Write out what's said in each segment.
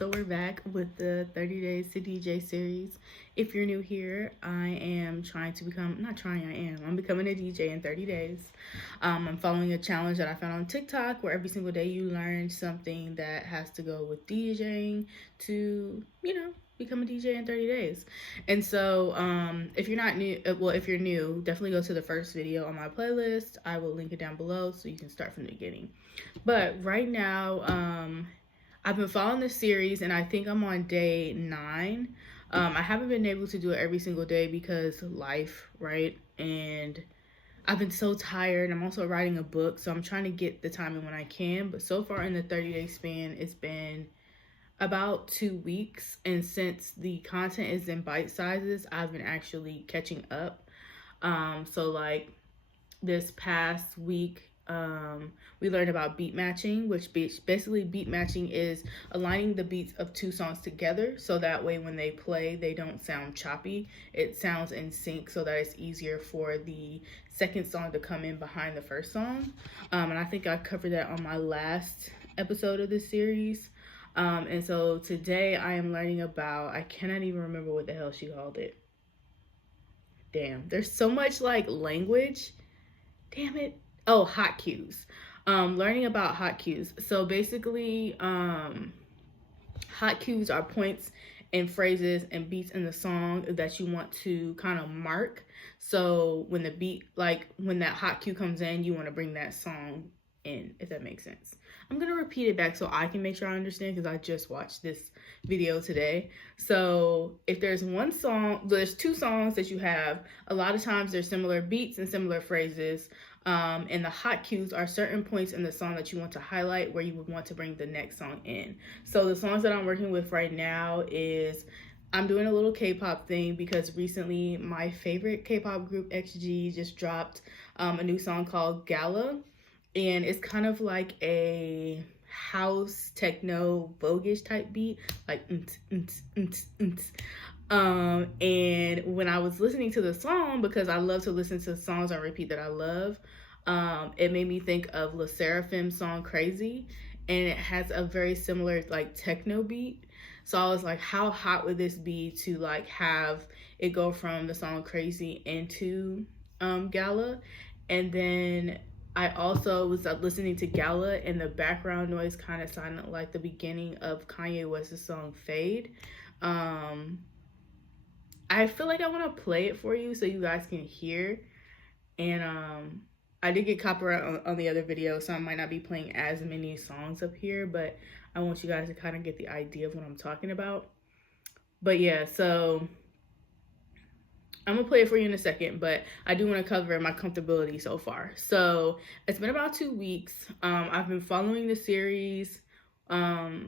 So we're back with the 30 Days to DJ series. If you're new here, I am trying to become, not trying, I'm becoming a DJ in 30 days. I'm following a challenge that I found on TikTok where every single day you learn something that has to go with DJing to, become a DJ in 30 days. And so if you're not new, if you're new, definitely go to the first video on my playlist. I will link it down below so you can start from the beginning. But right now, I've been following this series and I think I'm on day 9. I haven't been able to do it every single day because life, right? And I've been so tired. I'm also writing a book, so I'm trying to get the time in when I can. But so far in the 30-day span, it's been about 2 weeks. And since the content is in bite sizes, I've been actually catching up. So like this past week, we learned about beat matching, which basically beat matching is aligning the beats of 2 songs together so that way when they play they don't sound choppy. It sounds in sync so that it's easier for the second song to come in behind the first song. And I think I covered that on my last episode of this series. And so today I am learning about, I cannot even remember what the hell she called it. Damn, there's so much like language. Damn it. Oh, hot cues. Learning about hot cues. So basically, hot cues are points and phrases and beats in the song that you want to kind of mark. So when the beat, like when that hot cue comes in, you want to bring that song in, if that makes sense. I'm going to repeat it back so I can make sure I understand because I just watched this video today. So if there's one song, there's 2 songs that you have, a lot of times there's similar beats and similar phrases. And the hot cues are certain points in the song that you want to highlight where you would want to bring the next song in. So the songs that I'm working with right now is, I'm doing a little K-pop thing because recently my favorite K-pop group XG just dropped a new song called Gala. And it's kind of like a house techno voguish type beat, like and when I was listening to the song, because I love to listen to songs on repeat that I love, it made me think of LE SSERAFIM's song Crazy, and it has a very similar like techno beat. So I was like, how hot would this be to like have it go from the song Crazy into Gala? And then I also was listening to Gala, and the background noise kind of sounded like the beginning of Kanye West's song Fade. I feel like I want to play it for you so you guys can hear. And I did get copyright on the other video, so I might not be playing as many songs up here, but I want you guys to kind of get the idea of what I'm talking about. But yeah, so I'm gonna play it for you in a second, but I do want to cover my comfortability so far. So it's been about 2 weeks. I've been following the series. I've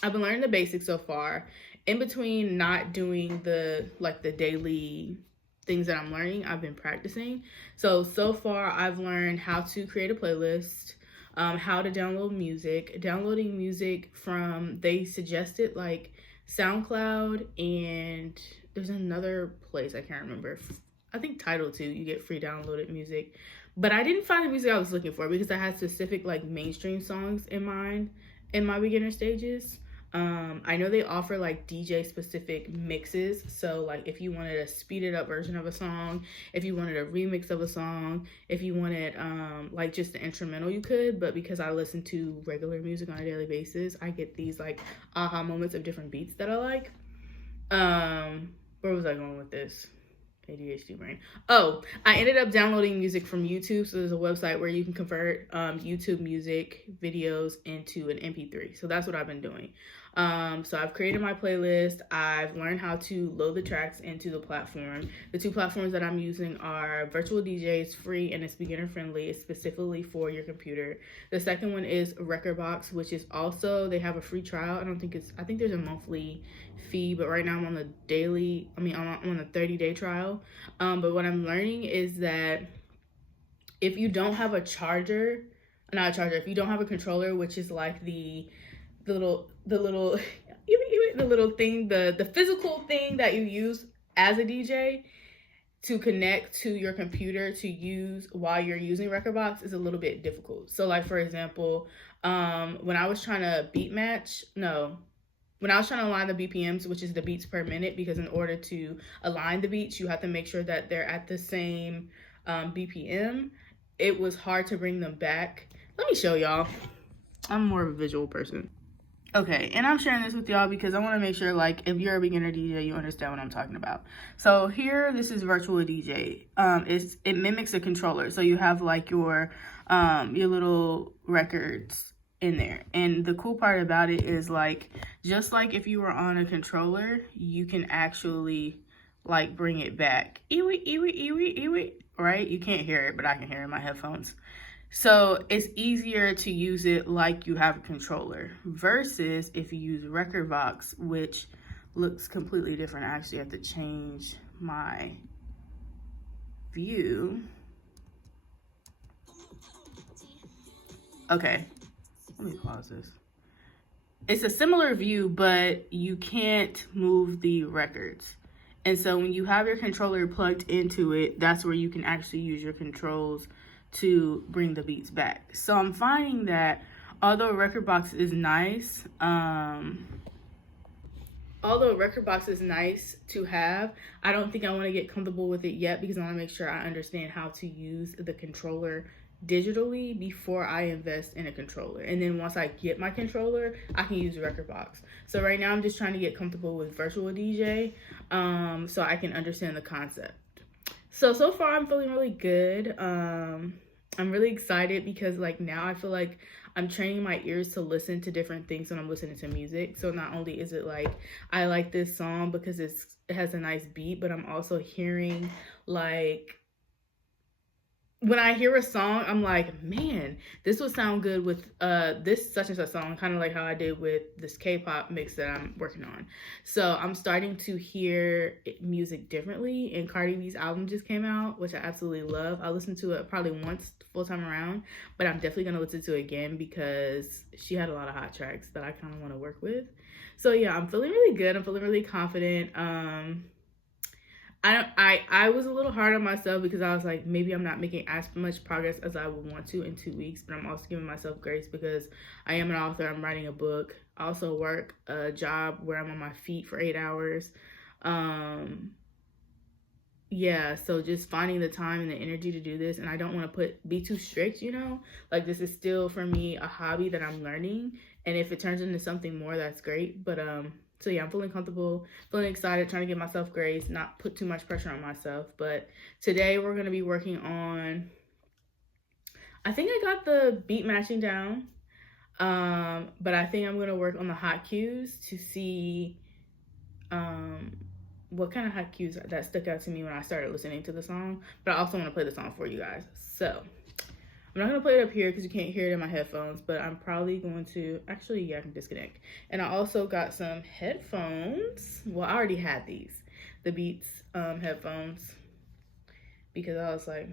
been learning the basics so far. In between not doing the daily things that I'm learning, I've been practicing. So far I've learned how to create a playlist, how to download music, downloading music from, they suggested like SoundCloud, and there's another place I can't remember. I think Tidal too, you get free downloaded music. But I didn't find the music I was looking for because I had specific like mainstream songs in mind in my beginner stages. I know they offer like DJ specific mixes. So like if you wanted a speeded up version of a song, if you wanted a remix of a song, if you wanted like just the instrumental, you could. But because I listen to regular music on a daily basis, I get these like aha moments of different beats that I like. Where was I going with this? ADHD brain. Oh, I ended up downloading music from YouTube. So there's a website where you can convert YouTube music videos into an MP3. So that's what I've been doing. So I've created my playlist. I've learned how to load the tracks into the platform. The 2 platforms that I'm using are Virtual DJ. It's free and it's beginner friendly. It's specifically for your computer. The second one is Rekordbox, which is also, they have a free trial. I think there's a monthly fee, but right now I'm on the I'm on the 30-day trial. But what I'm learning is that if you don't have a charger, if you don't have a controller, which is like the little thing, the physical thing that you use as a DJ to connect to your computer to use while you're using Rekordbox is a little bit difficult. So like for example, when I was trying to beat match, when I was trying to align the BPMs, which is the beats per minute, because in order to align the beats, you have to make sure that they're at the same BPM. It was hard to bring them back. Let me show y'all. I'm more of a visual person. Okay, and I'm sharing this with y'all because I want to make sure, like, if you're a beginner DJ, you understand what I'm talking about. So here, this is virtual DJ. It mimics a controller. So you have like your little records in there. And the cool part about it is, like, just like if you were on a controller, you can actually like bring it back. Eewee, eewee, eewee, eewee. Right? You can't hear it, but I can hear it in my headphones. So it's easier to use it like you have a controller versus if you use Rekordbox, which looks completely different. I actually have to change my view. Okay, let me pause this. It's a similar view, but you can't move the records. And so when you have your controller plugged into it, that's where you can actually use your controls to bring the beats back. So I'm finding that although Rekordbox is nice, to have, I don't think I want to get comfortable with it yet because I want to make sure I understand how to use the controller digitally before I invest in a controller. And then once I get my controller, I can use Rekordbox. So right now I'm just trying to get comfortable with virtual DJ so I can understand the concept. So far I'm feeling really good. I'm really excited because like now I feel like I'm training my ears to listen to different things when I'm listening to music. So not only is it like I like this song because it has a nice beat, but I'm also hearing like when I hear a song, I'm like, man, this would sound good with this such and such song, kind of like how I did with this K-pop mix that I'm working on. So I'm starting to hear music differently, and Cardi B's album just came out, which I absolutely love. I listened to it probably once full time around, but I'm definitely gonna listen to it again because she had a lot of hot tracks that I kind of want to work with. So yeah, I'm feeling really good. I'm feeling really confident. I was a little hard on myself because I was like, maybe I'm not making as much progress as I would want to in 2 weeks, but I'm also giving myself grace because I am an author. I'm writing a book. I also work a job where I'm on my feet for 8 hours. Yeah, so just finding the time and the energy to do this, and I don't want to be too strict, you know? Like, this is still for me a hobby that I'm learning, and if it turns into something more, that's great. But so yeah, I'm feeling comfortable, feeling excited, trying to give myself grace, not put too much pressure on myself. But today we're going to be working on, I think I got the beat matching down, but I think I'm going to work on the hot cues to see what kind of hot cues that stuck out to me when I started listening to the song. But I also want to play the song for you guys. So I'm not going to play it up here because you can't hear it in my headphones, but I'm probably going to, actually, yeah, I can disconnect. And I also got some headphones. Well, I already had these, the Beats headphones, because I was like,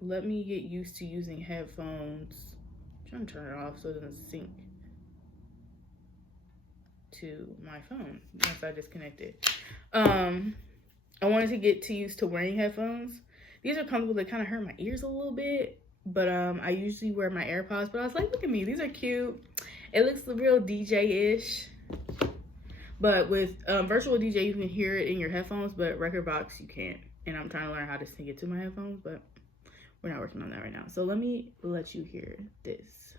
let me get used to using headphones. I'm trying to turn it off so it doesn't sync to my phone once I disconnect it. I wanted to get used to wearing headphones. These are comfortable. They kind of hurt my ears a little bit, but I usually wear my AirPods. But I was like, look at me, these are cute. It looks real DJ-ish. But with virtual DJ, you can hear it in your headphones, but Rekordbox you can't. And I'm trying to learn how to sync it to my headphones, but we're not working on that right now. So let me let you hear this.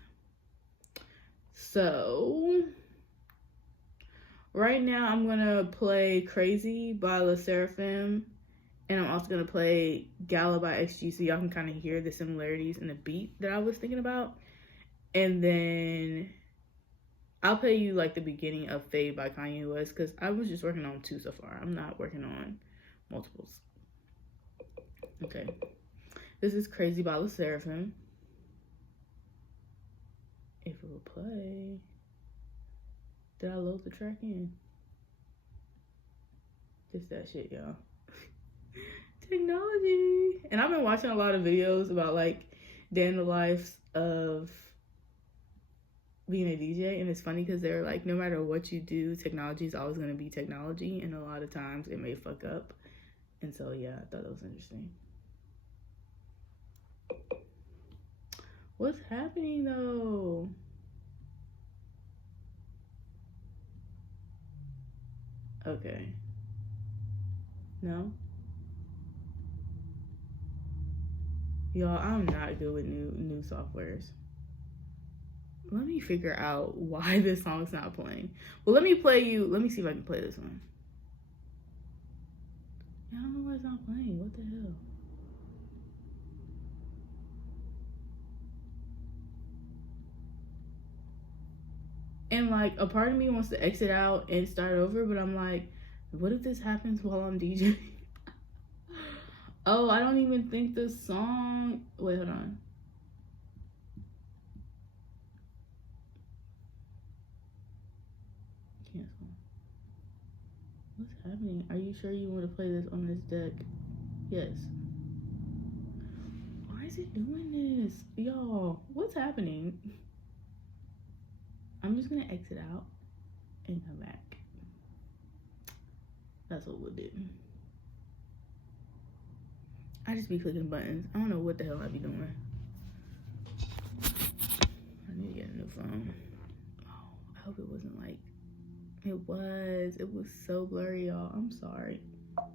So right now I'm gonna play Crazy by La Seraphim, and I'm also gonna play Gala by XG so y'all can kind of hear the similarities in the beat that I was thinking about. And then I'll play you like the beginning of Fade by Kanye West because I was just working on 2 so far. I'm not working on multiples. Okay. This is Crazy by La Seraphim. If it will play. Did I load the track in? Just that shit, y'all. Technology. And I've been watching a lot of videos about like day in the life of being a DJ, and it's funny because they're like, no matter what you do, technology is always going to be technology, and a lot of times it may fuck up. And so yeah, I thought that was interesting. What's happening though? Okay. No? Y'all, I'm not good with new softwares. Let me figure out why this song's not playing. Well, let me see if I can play this one. Yeah, I don't know why it's not playing. What the hell? And like, a part of me wants to exit out and start over, but I'm like, what if this happens while I'm DJing? Oh, I don't even think the song. Wait, hold on. Cancel. What's happening? Are you sure you want to play this on this deck? Yes. Why is it doing this? Y'all, what's happening? I'm just gonna exit out and come back. That's what we'll do. I just be clicking buttons. I don't know what the hell I be doing. I need to get a new phone. Oh, I hope it wasn't like, it was so blurry, y'all. I'm sorry. All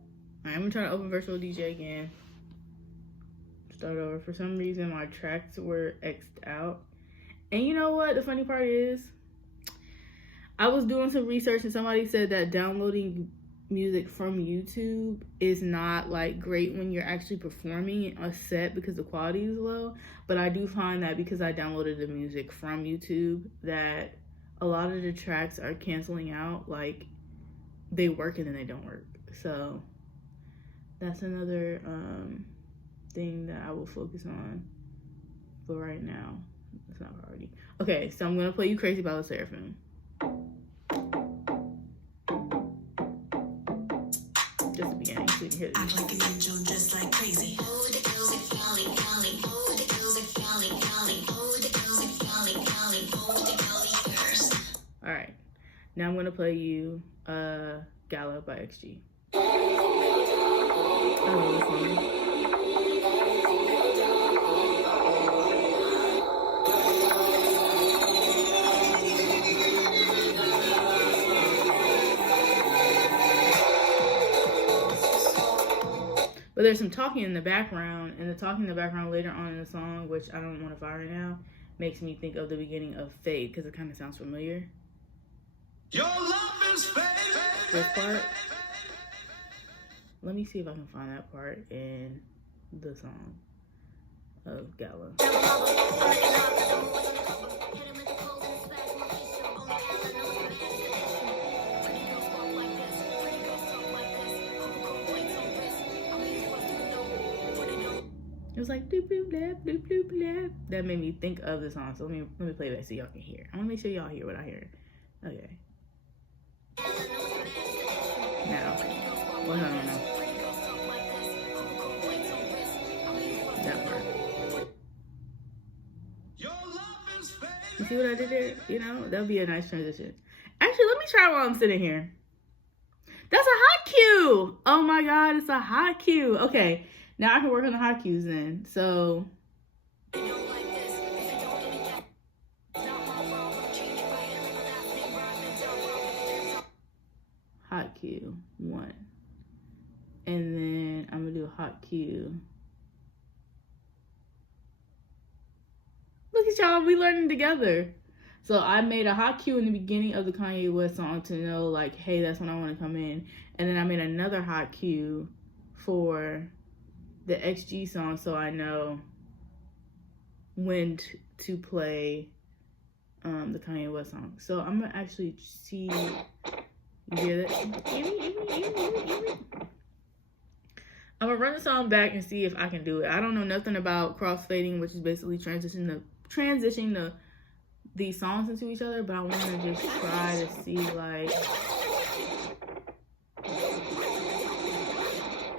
right, I'm gonna try to open virtual DJ again. Start over. For some reason, my tracks were X'd out. And you know what the funny part is? I was doing some research and somebody said that downloading music from YouTube is not like great when you're actually performing a set because the quality is low. But I do find that because I downloaded the music from YouTube that a lot of the tracks are canceling out. Like, they work and then they don't work. So that's another thing that I will focus on for right now. It's not a priority. Okay, so I'm gonna play you Crazy by the Seraphim. Just the beginning, so you can hear this. Act like an angel, just like crazy. Alright, now I'm gonna play you Gala by XG. I love this song. But there's some talking in the background, and the talking in the background later on in the song, which I don't want to fire right now, makes me think of the beginning of Fade, because it kind of sounds familiar. Your love is fade. This part. Let me see if I can find that part in the song of Gala. It was like doop doop lap doop doop lap. That made me think of the song. So let me play that so y'all can hear. I want to make sure y'all hear what I hear. Okay. Now, well, no. That part. You see what I did there? You know, that would be a nice transition. Actually, let me try while I'm sitting here. That's a hot cue. Oh my God, it's a hot cue. Okay. Now I can work on the hot cues then. So hot cue 1. And then I'm gonna do a hot cue. Look at y'all, we learning together. So I made a hot cue in the beginning of the Kanye West song to know like, hey, that's when I want to come in. And then I made another hot cue for the XG song so I know when to play the Kanye West song. So I'm gonna actually see, you hear that? I'm gonna run the song back and see if I can do it. I don't know nothing about crossfading, which is basically transitioning these songs into each other, but I want to just try to see like,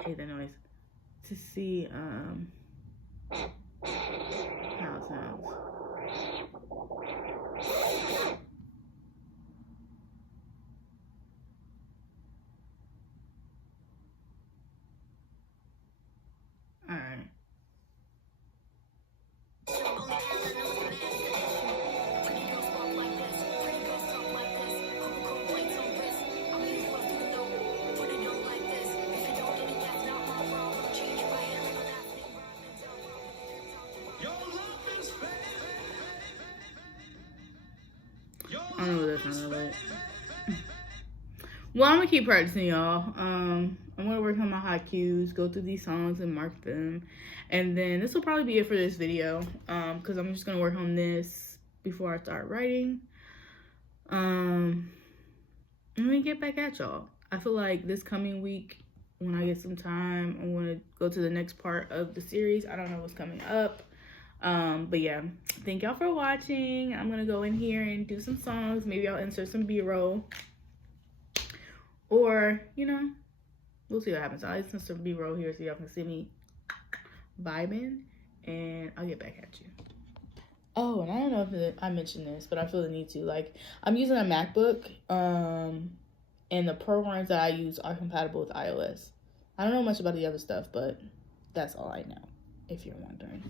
hate the noise, to see how it sounds. All right. Well, I'm gonna keep practicing, y'all. I'm gonna work on my hot cues, go through these songs and mark them, and then this will probably be it for this video. Because I'm just gonna work on this before I start writing. Let me get back at y'all. I feel like this coming week, when I get some time, I want to go to the next part of the series. I don't know what's coming up. But yeah, thank y'all for watching. I'm gonna go in here and do some songs. Maybe I'll insert some B-roll, or you know, we'll see what happens. I'll insert some B-roll here so y'all can see me vibing, and I'll get back at you. Oh, and I don't know if I mentioned this, but I feel the need to. Like, I'm using a MacBook, and the programs that I use are compatible with iOS. I don't know much about the other stuff, but that's all I know, if you're wondering.